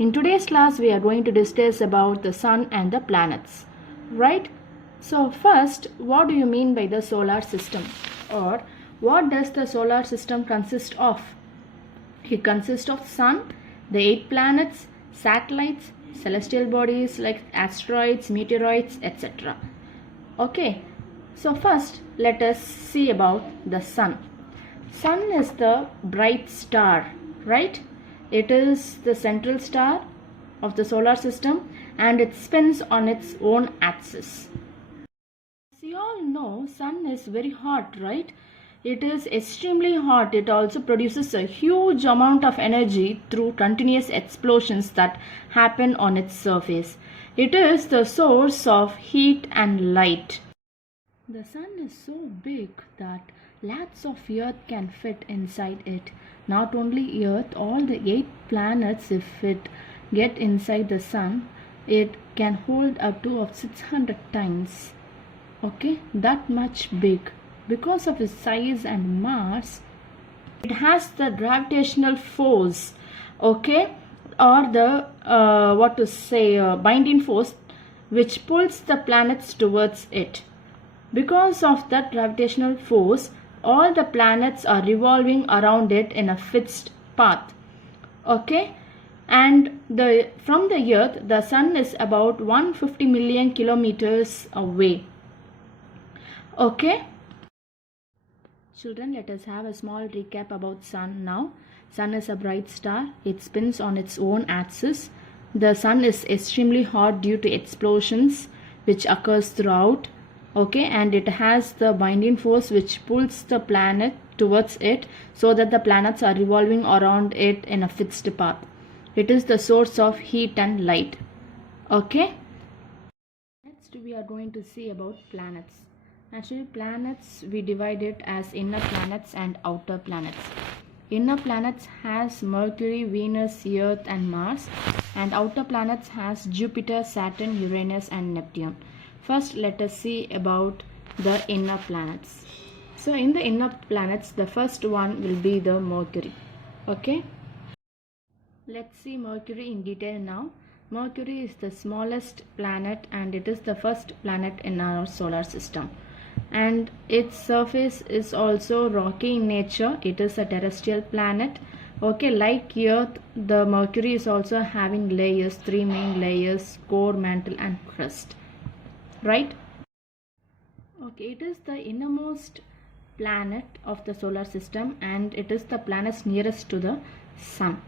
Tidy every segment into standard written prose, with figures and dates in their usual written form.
In today's class, we are going to discuss about the sun and the planets, right? So first, what do you mean by the solar system, or what does the solar system consist of? It consists of sun, the 8 planets, satellites, celestial bodies like asteroids, meteoroids, etc. Okay, so first let us see about the sun. Sun is the bright star, right? It is the central star of the solar system and it spins on its own axis. As you all know, sun is very hot, right? It is extremely hot. It also produces a huge amount of energy through continuous explosions that happen on its surface. It is the source of heat and light. The sun is so big that lakhs of Earth can fit inside it. Not only Earth, all the 8 planets, if it get inside the sun, it can hold up to 600 times. Okay, that much big. Because of its size and mass, it has the gravitational force, okay, or the binding force which pulls the planets towards it. Because of that gravitational force, all the planets are revolving around it in a fixed path. Okay, and from the Earth, the sun is about 150 million kilometers away. Okay. Children, let us have a small recap about sun now. Sun is a bright star. It spins on its own axis. The sun is extremely hot due to explosions which occurs throughout. Okay, and it has the binding force which pulls the planet towards it so that the planets are revolving around it in a fixed path. It is the source of heat and light. Okay. Next we are going to see about planets. Actually, planets we divide it as inner planets and outer planets. Inner planets has Mercury, Venus, Earth and Mars, and outer planets has Jupiter, Saturn, Uranus and Neptune. First, let us see about the inner planets. So in the inner planets, the first one will be the Mercury. Okay. Let's see Mercury in detail now. Mercury is the smallest planet and it is the first planet in our solar system. And its surface is also rocky in nature. It is a terrestrial planet. Okay, like Earth, the Mercury is also having layers, 3 main layers: core, mantle and crust. Right? Okay, it is the innermost planet of the solar system and it is the planet nearest to the sun.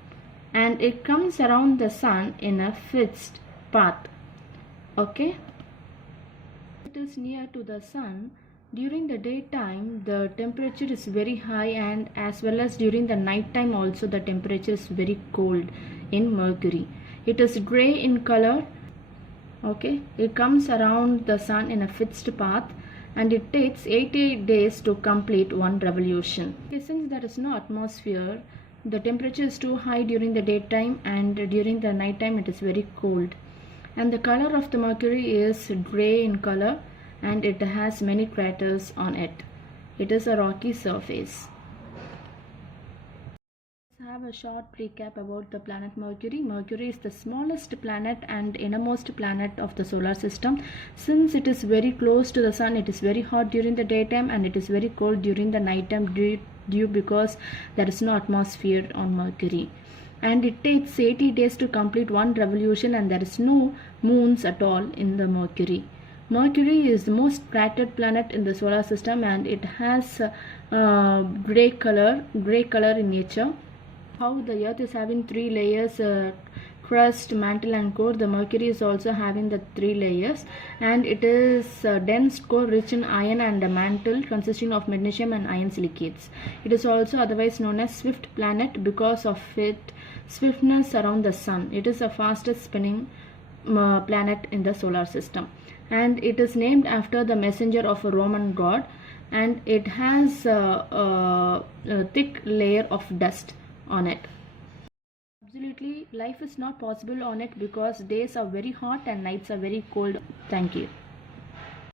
And it comes around the sun in a fixed path. Okay? It is near to the sun. During the daytime, the temperature is very high, and as well as during the night time also the temperature is very cold in Mercury. It is grey in color. Okay, it comes around the sun in a fixed path and it takes 88 days to complete one revolution. Okay, since there is no atmosphere, the temperature is too high during the daytime and during the night time it is very cold. And the color of the Mercury is grey in color and it has many craters on it. It is a rocky surface. Let's have a short recap about the planet Mercury. Mercury is the smallest planet and innermost planet of the solar system. Since it is very close to the sun, it is very hot during the daytime and it is very cold during the night time due because there is no atmosphere on Mercury. And it takes 80 days to complete one revolution and there is no moons at all in the Mercury. Mercury is the most cratered planet in the solar system and it has grey color in nature. How the Earth is having 3 layers, crust, mantle and core, the Mercury is also having the 3 layers, and it is a dense core rich in iron and a mantle consisting of magnesium and iron silicates. It is also otherwise known as swift planet because of its swiftness around the sun. It is the fastest spinning planet in the solar system, and it is named after the messenger of a Roman god, and it has a thick layer of dust on it. Absolutely, life is not possible on it because days are very hot and nights are very cold. Thank you.